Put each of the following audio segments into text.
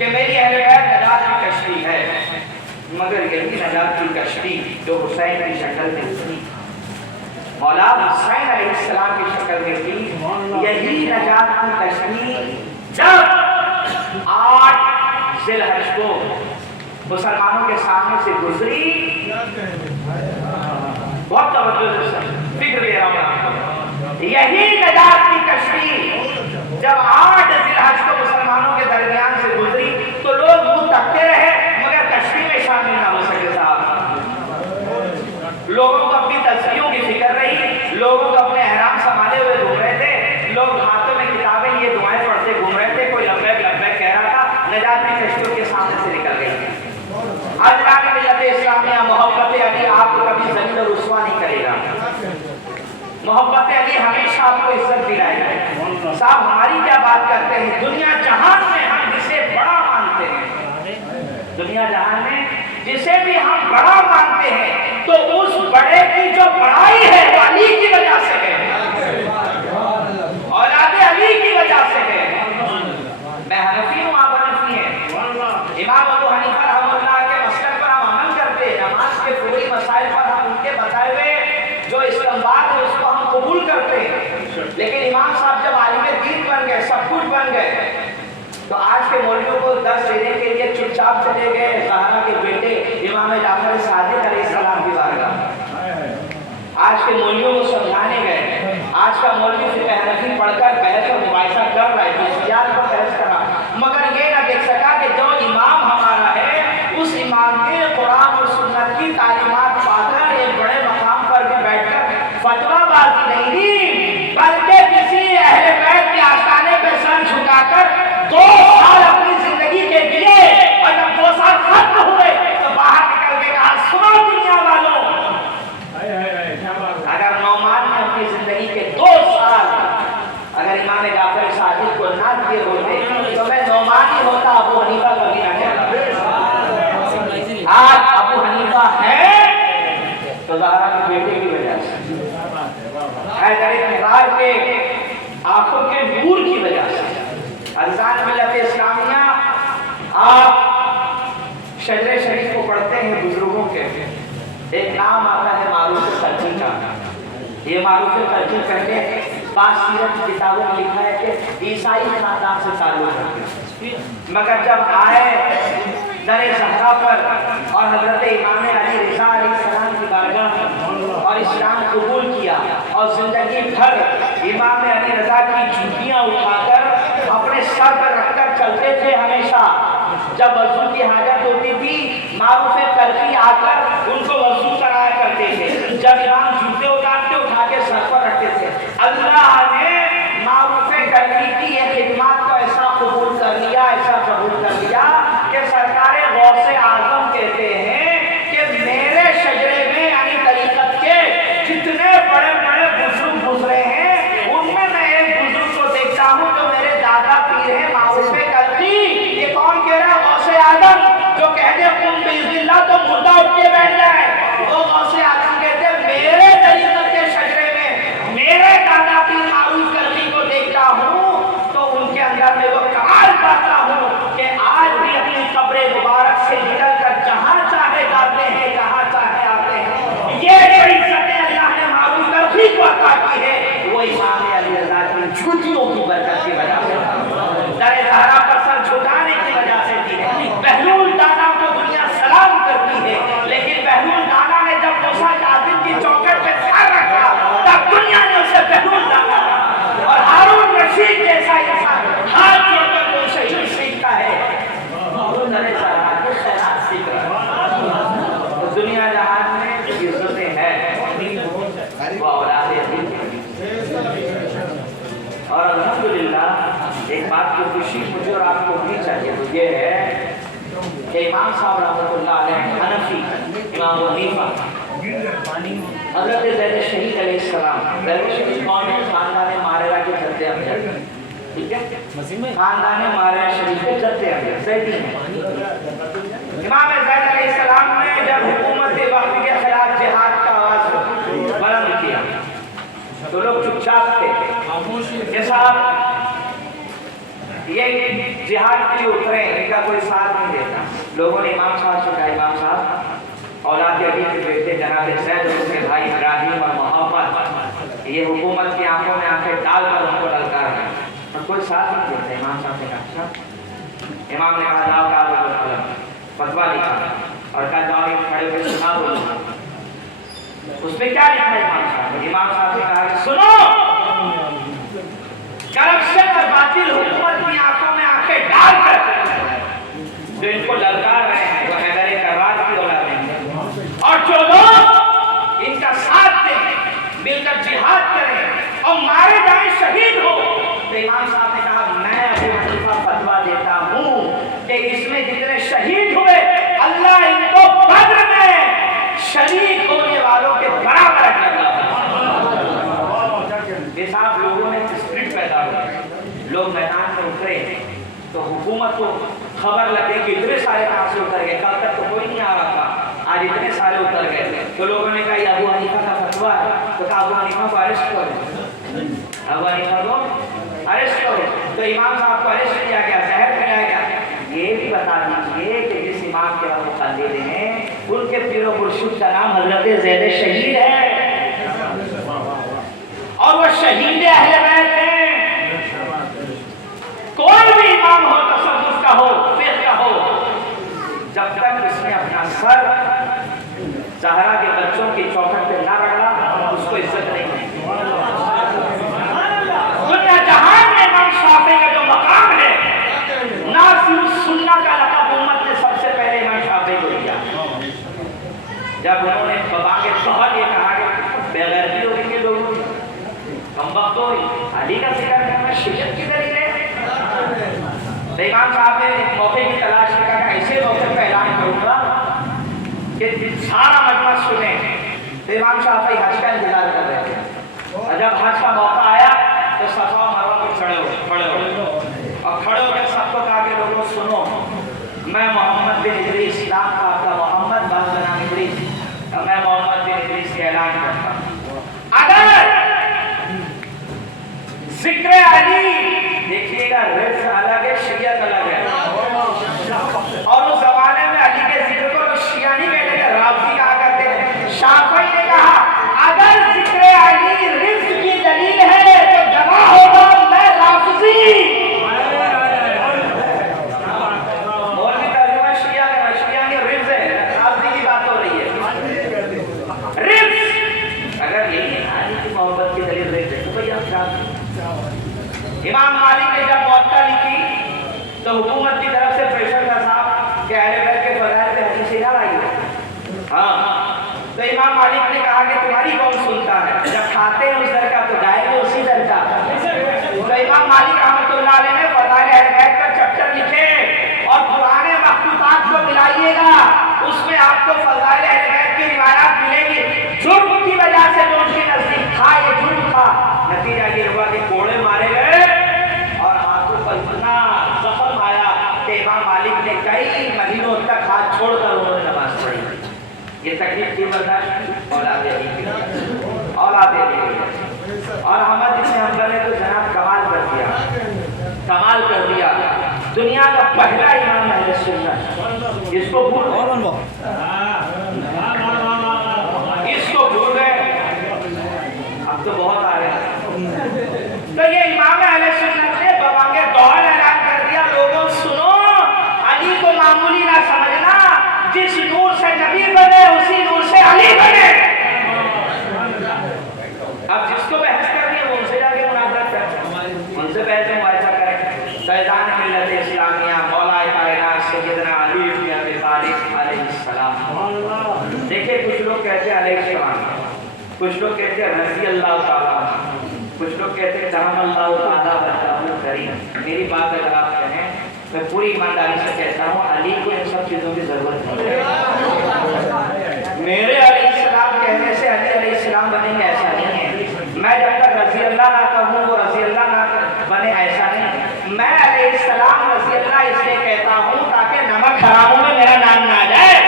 کہ میری اہل بیت نجات کی کشتی ہے، مگر یہی نجات کی کشتی جو حسین کی شکل میں تھی، مولا حسین علیہ السلام کی شکل میں تھی، یہی نجات کی کشتی جب 8 ذی الحج کو مسلمانوں کے سامنے سے گزری، بہت توجہ سے فکر دے رہا ہوں، یہی نجات کی کشتی جب 8 ذی الحج کو مسلمانوں کے درمیان سے گزری تو لوگ منہ تکتے رہے مگر کشتی میں شامل نہ ہو سکے صاحب۔ لوگوں کو اپنی تصویروں کی فکر رہی، لوگوں کو اپنے احرام سنبھالے ہوئے گھوم رہے تھے، لوگ ہاتھوں میں کتابیں یہ دعائیں پڑھتے گھوم رہے تھے، کوئی لبیک لبیک کہہ رہا تھا، نجات کی کشتیوں کے سامنے سے نکل گئی۔ حضرات ملت اسلامیہ، محبت علی آپ کو کبھی ذلیل و رسوا نہیں کرے گا، محبت علی ہمیشہ آپ کو عزت دلائے گا۔ صاحب ہماری کیا بات کرتے ہیں، دنیا جہان میں ہم جسے بڑا مانتے ہیں، دنیا جہان میں جسے بھی ہم بڑا مانتے ہیں تو اس بڑے کی جو بڑائی ہے وہ علی کی وجہ سے ہے، اولاد علی کی وجہ سے ہے۔ میں حنفی ہوں، آپ حنفی ہیں، امام ابو حنیفہ رحمہ اللہ کے مسلک پر ہم عمل کرتے ہیں، نماز کے فروعی مسائل پر ہم ان کے بتائے ہوئے جو استنباط ہے اس کو ہم قبول کرتے ہیں، لیکن امام صاحب جب عالم دین بن گئے، سب کچھ بن گئے، تو آج کے مولویوں کو درس دینے کے لیے چپ چاپ چلے گئے زہرا کے بیٹے امام جعفر صادق علیہ السلام کی بارگاہ، آج کے مولویوں کو سمجھانے گئے۔ آج کا مولوی فقہ حنفی پڑھ کر بحث اور مباحثہ کر رہا ہے، جزیات پر بحث کر رہا، مگر یہ نہ دیکھ سکا کہ جو امام ہمارا ہے اس امام نے قرآن اور سنت کی تعلیمات پا کر ایک بڑے مقام پر بھی بیٹھ کر فتویٰ بازی نہیں دی، بلکہ کسی اہل بیت کے آستانے پہ سر جھکا کر 2 سال اپنی زندگی کے دیے، اور جب 2 سال ختم ہوئے تو باہر نکل کے کہا سنو دنیا والوں، اگر نعمان نے اپنی زندگی کے 2 سال اگر امام جعفر صادق کو نہ دیے ہوتے تو میں نعمان ہی ہوتا، ابو حنیفہ کبھی نہ کہتا۔ آج ابو حنیفہ ہے تو زہرا کے بیٹے کی وجہ سے، حیدر انتظار کے آنکھوں کے نور کی وجہ سے۔ عزیزان ملت اسلامیہ، آپ شجر شریف کو پڑھتے ہیں بزرگوں کے، ایک نام آتا ہے معروف قرضی کا۔ یہ معروف قرضی پہلے 5 سیرت کی کتابوں میں لکھا ہے کہ عیسائی خاندان سے تعلق رکھتے ہیں، مگر جب آئے در زہرا پر اور حضرت امام علی رضا علیہ السلام کی بارگاہ اور اسلام قبول کیا اور زندگی بھر امام علی رضا کی جوتیاں اٹھا کر اپنے سر پر رکھ کر چلتے تھے ہمیشہ، جب وضو کی حاجت ہوتی تھی معروف قرضی آ کر ان کو وضو کرایا کرتے تھے، جب امام جوتے اتارتے اٹھا کے سر پر رکھتے تھے۔ اللہ نے معروف قرضی کی یہ خدمات کو ایسا قبول کر لیا، ایسا قبول کر لیا کہ سرکار غوث اعظم کہتے ہیں کہ میرے شجرے میں یعنی طریقت کے جتنے بڑے بڑے بزرگ گزرے ہیں ان میں ایک بزرگ کو دیکھتا ہوں جو میرے دادا پیر ہیں معروف قرضی۔ یہ کون کہہ رہا ہے؟ غوث اعظم، جو کہتے ہیں قم باذن اللہ تو مردہ اٹھ کے بیٹھ جائے، وہ غوث اعظم کہتے ہیں میرے طریقت کے شجرے میں میرے دادا پیر معروف قرضی کو دیکھتا ہوں تو ان کے اندر میں وہ کمال پاتا ہوں کہ آج بھی اپنی قبر مبارک سے نکل کر جہاں چاہے جاتے ہیں، جہاں چاہے آتے ہیں۔ یہ جو عزت اللہ نے معروف قرضی کو عطا کی ہے وہ امام علی رضا کی جھوٹیوں کی برکت کی وجہ سے، در زہرا پر سر جھکانے کی وجہ سے تھی۔ بہلول دانا کو دنیا سلام کرتی ہے، لیکن بہلول دانا نے جب موسیٰ کاظم کی چوکٹ پہ سر رکھا تب دنیا نے اسے بہلول دانا کہا، اور ہارون رشید جیسا انسان ہاتھ جوڑ کر وہ شہید سیکھتا ہے اور در زہرا کے خیرات سیکھ رہا ہے۔ دنیا جہان میں عزتیں ہیں وہ اولاد علی کی، اور الحمدللہ ایک بات کی خوشی مجھے اور آپ کو بھی چاہیے وہ یہ ہے کہ امام صاحب رحمۃ اللہ علیہ حنفی، امام حنیفہ، حضرت زید شہید علیہ السلام، زید شہید کون ہے؟ خاندان ماررہ کے جد امجد، ٹھیک ہے، خاندان ماررہ شریف کے جد امجد زیدی ہیں۔ امام زید علیہ السلام نے جب حکومت وقت کے خلاف جہاد کا آواز بلند کیا تو لوگ چپ چاپ تھے کہ صاحب یہ جہاد کے لیے اترے، ان کا کوئی ساتھ نہیں دیتا. لوگوں نے امام صاحب سے کہا امام صاحب اولاد علی کے بیٹے جناب زید اور اس کے بھائی ابراہیم اور محمد یہ حکومت کی آنکھوں میں آنکھیں ڈال کر ان کو للکار رہے ہیں اور کوئی ساتھ نہیں دیتا. امام صاحب نے کہا امام نے کہا لاؤ کاغذ اور قلم، فتویٰ لکھا اور کہا جاؤ یہ کھڑے ہوئے سنا دو. اس میں کیا لکھا ہے امام صاحب نے؟ امام صاحب نے کہا کہ سنو، کرپشن اور باطل حکومت کی آنکھوں میں آنکھیں ڈال کر جو ان کو للکار رہے ہیں وہ حیدر کرار کی اولاد ہیں، اور جو لوگ ان کا ساتھ دیں، مل کر جہاد کریں اور مارے جائیں، شہید ہو. تو امام صاحب نے کہا میں ابو حنیفہ فتویٰ دیتا ہوں کہ اس میں جتنے شہید ہوئے اللہ ان کو بدر میں شریک ہونے والوں کے برابر کرتا ہے. یہ صاحب لوگوں نے اسپرٹ پیدا ہوئی، لوگ میدان میں اترے تو حکومت کو خبر لگے کہ اتنے سارے کہاں سے اتر گئے، کل تک تو کوئی نہیں آ رہا تھا، آج اتنے سارے اتر گئے. تو لوگوں نے کہا یہ ابو حنیفہ کا فتویٰ ہے، تو کہا ابو حنیفہ کو اریسٹ کرو، ابو حنیفہ کو اریسٹ کرو. تو امام صاحب کو اریسٹ کیا گیا، زہر پلایا گیا. یہ بھی بتا دیجئے کہ جس امام کے ہم مقلد ہیں ان کے پیر و مرشد کا نام حضرت زید شہید ہے اور وہ شہید اہل بیت ہیں. کوئی بھی امام ہو، تصوف کا ہو، فقہ کا ہو، جب تک اس نے اپنا سر زہرا کے بچوں کی چوکھٹ پہ نہ رگڑا اس کو عزت نہیں ہے. دنیا جہان میں امام شافعی کا جو مقام ہے، ناصر السنہ کا لقب امت نے سب سے پہلے امام شافعی کو دیا. جب انہوں نے بابا کے بہت یہ کہا کہ بےغیرتی ہوگی کے لوگوں کی کم وقت ہوئی، علی کا ذکر کرنا شریعت کی دلیل ہے. تو امام صاحب نے ایک موقع کی تلاش کیا کہ ایسے موقع کا اعلان کروں گا کہ سارا مجمع سنیں. تو امام شافعی حج کا انتظار کر رہے تھے اور جب حج کا موقع آیا تو صفا و مروہ پہ کھڑے ہو اور کھڑے ہو کے سب کو کہا کہ لوگوں سنو، میں محمد بن ادریس، نام کا آپ کا محمد، بعض کا نام ادریس، اور میں محمد بن ادریس کے اعلان کرتا ہوں اگر ذکر علی، دیکھیے گا رفض الگ ہے، شریعت الگ ہے. اور اس زمانے میں علی کے ذکر کو لوگ شیعہ نہیں کہتے تھے، رافضی کہا کرتے تھے. شافعی نے کہا اگر ذکر علی رفض کی دلیل ہے تو گواہ ہوگا میں رافضی. مولوی ترجمہ شیعہ کا، شیعہ نہیں رفض ہے، رافضی کی بات ہو رہی ہے. رفض اگر یہی ہے علی کی محبت کی دلیل رفض ہے تو بھئی آپ رافضی. امام مالک نے جب موطا لکھی تو حکومت کی طرف سے پریشر تھا صاحب کہ اہل بیت کے فضائل پہ حدیث نہ لائی ہے. ہاں تو امام مالک نے کہا کہ تمہاری کون سنتا ہے، جب کھاتے ہیں اس در کا تو جائیں گے اسی در کا. تو امام مالک رحمۃ اللہ علیہ نے فضائل اہل بیت کا چیپٹر لکھے اور پرانے مخطوطات کو ملائیے گا، اس میں آپ کو فضائل اہل بیت کی روایات ملیں گی. جرم کی وجہ سے جو ان کے نزدیک تھا یہ جرم تھا، نتیجہ یہ ہوا کہ کوڑے مارے گئے اور ہاتھوں پر اتنا زخم آیا کہ امام مالک نے کئی مہینوں تک ہاتھ چھوڑ کر انہوں نے نماز پڑھی. یہ تکلیف کی برداشت اولاد علی کی، اولاد علی کی. اور احمد بن حنبل نے تو جناب کمال کر دیا، کمال کر دیا. دنیا کا پہلا امام اہل سنت، اس کو بھول گئے، اب تو بہت آ رہے ہیں. تو یہ امام اہل سنت نے بابا کے دور اعلان کر دیا لوگوں سنو، علی کو معمولی نہ سمجھنا، جس نور سے نبی بنے اسی نور سے علی بنے. اب جس کو بحث کرنی ہے وہ ان سے جا کے مناظرہ کریں، ان سے بحث مباحثہ کریں. فیضان ملت اسلامیہ مولا کائنات سیدنا علی بن ابی طالب علیہ السلام. دیکھیں کچھ لوگ کہتے ہیں علیہ السلام، کچھ لوگ کہتے ہیں رضی اللہ تعالیٰ، کچھ لوگ کہتے ہیں کرم اللہ تعالیٰ وجہہ کریم. میری بات اگر آپ کہیں میں پوری ایمانداری سے کہتا ہوں علی کو ان سب چیزوں کی ضرورت نہیں ہے. میرے علیہ السلام کہنے سے علی علیہ السلام بنیں گے ایسا نہیں ہے. میں جب تک رضی اللہ نہ کہوں وہ رضی اللہ نہ بنے ایسا نہیں ہے. میں علیہ السلام رضی اللہ اس لیے کہتا ہوں تاکہ نمک حراموں میں میرا نام نہ آ جائے.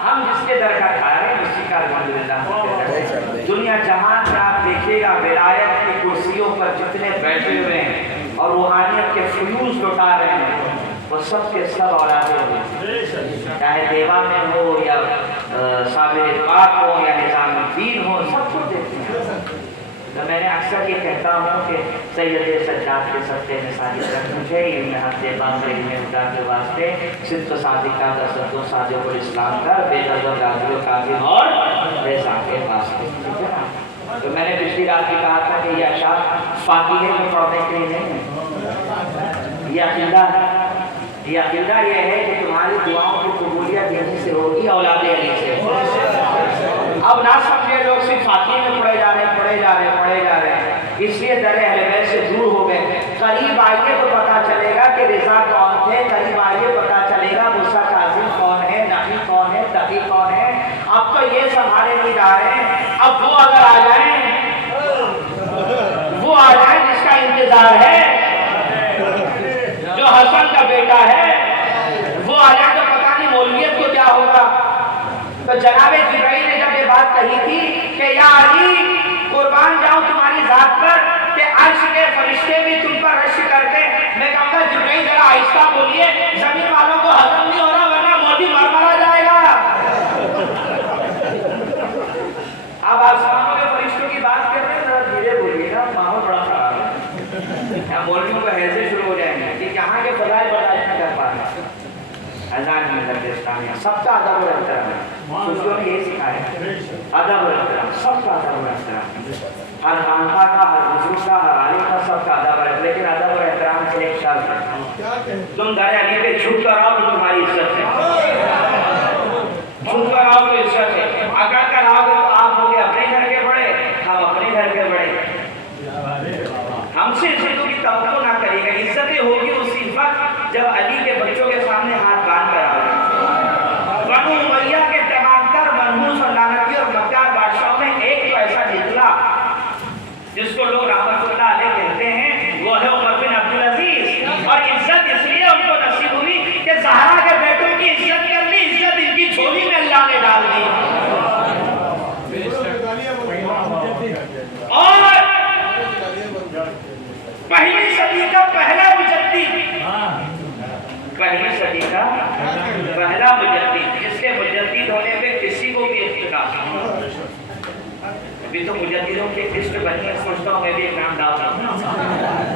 ہم جس کے در کا کھا رہے ہیں اسی کا الحمدللہ. دنیا جہان میں آپ دیکھیے گا ولایت کی میں بیٹھے ہوئے ہیں اور روحانیت کے فیوز لٹا رہے ہیں، وہ سب کے سب اولادیں ہوئی، چاہے دیوا میں ہو یا صابر پاک ہو یا نظام الدین ہو، سب کو دیکھتے ہیں۔ تو میں نے اکثر یہ کہتا ہوں کہ سید سجاد کے سطح میں ساجد رکھ مجھے علم حق باز علم خدا کے واسطے صدق صادقہ کا صدق و صادق الاسلام کر بے نظر راضی و کاظم اور رضا کے واسطے۔ تو میں نے پچھلی رات بھی کہا تھا کہ یہ اشعار فاتحے میں پڑھنے کے لیے نہیں ہے، یہ عقیدہ ہے، یہ عقیدہ یہ ہے کہ تمہاری دعاؤں کی قبولیت یہیں سے ہوگی اولاد علی سے۔ اب نہ سمجھے لوگ صرف فاتحے میں پڑھے جا رہے ہیں، اس لیے در اہل بیت سے دور ہو گئے۔ قریب آئیے تو پتا چلے گا کہ رضا کون تھے، قریب آئیے پتا چلے گا موسیٰ کاظم کون ہے، نبی کون ہے، تقی کون ہے۔ اب تو یہ سنبھالے نہیں جا رہے ہیں، اب وہ اگر آ جائیں جس کا انتظار ہے، جو حسن کا بیٹا ہے، وہ آ جائے تو پتہ نہیں مولویت کو کیا ہوگا۔ تو جناب جبرائیل نے جب یہ بات کہی تھی کہ یا علی قربان جاؤں تمہاری ذات پر کہ عرش کے فرشتے بھی تم پر رش کرتے، میں کہوں گا جبرائیل ذرا آہستہ بولیے، زمین والوں کو ہضم نہیں ہو رہا ورنہ مودی مرمرا جائے گا۔ اب آسمانوں کے فرشتوں کی بات کر رہے ہیں، ذرا دھیرے بولیے گا، ماحول بڑا خراب ہے، یہاں مولویوں کو حیضے شروع ہو جائیں گے کہ یہاں کے فضائل برداشت نہیں کر پا رہے۔ اذان ملت اسلامیہ سب کا ادب و احترام ہے، صوفیوں نے یہ سکھایا ہے، ادب و احترام، سب کا ادب و احترام، ہر خانقاہ کا، ہر بزرگ کا، ہر عالم کا، سب کا ادب و احترام، لیکن ادب و احترام سے ایک شرط ہے، تم در علی پہ جھک کر آؤ تو تمہاری عزت ہے، جھک کر آؤ تو عزت ہے، اگر کر آؤ تو آپ ہو گے اپنے گھر کے بڑے، ہم اپنے گھر کے بڑے، ہم سے عزتوں کی توقع نہ کرے گا، عزتیں ہوگی اسی وقت جب علی کے بچوں کے سامنے ہاتھ باندھ کر آؤ۔ بنو امیہ کے تمام تر منحوس اور لعنتی اور مکار بادشاہوں میں ایک تو ایسا نکلا جس کو لوگ رحمت اللہ علیہ کہتے ہیں، وہ ہے عمر بن عبدالعزیز، اور عزت اس لیے ان کو نصیب ہوئی کہ زہرا کے بیٹوں کی عزت کر لی، عزت ان کی جھولی میں اللہ نے ڈال دی۔ اور پہلی صدی کا پہلا مجدد، پہلی صدی کا پہلا مجدد، جس کے مجدد ہونے پہ کسی کو بھی اختلاف نہیں، ابھی تو مجددوں کی لسٹ بنی ہے، سوچتا ہوں میں بھی ایک نام ڈالتا ہوں۔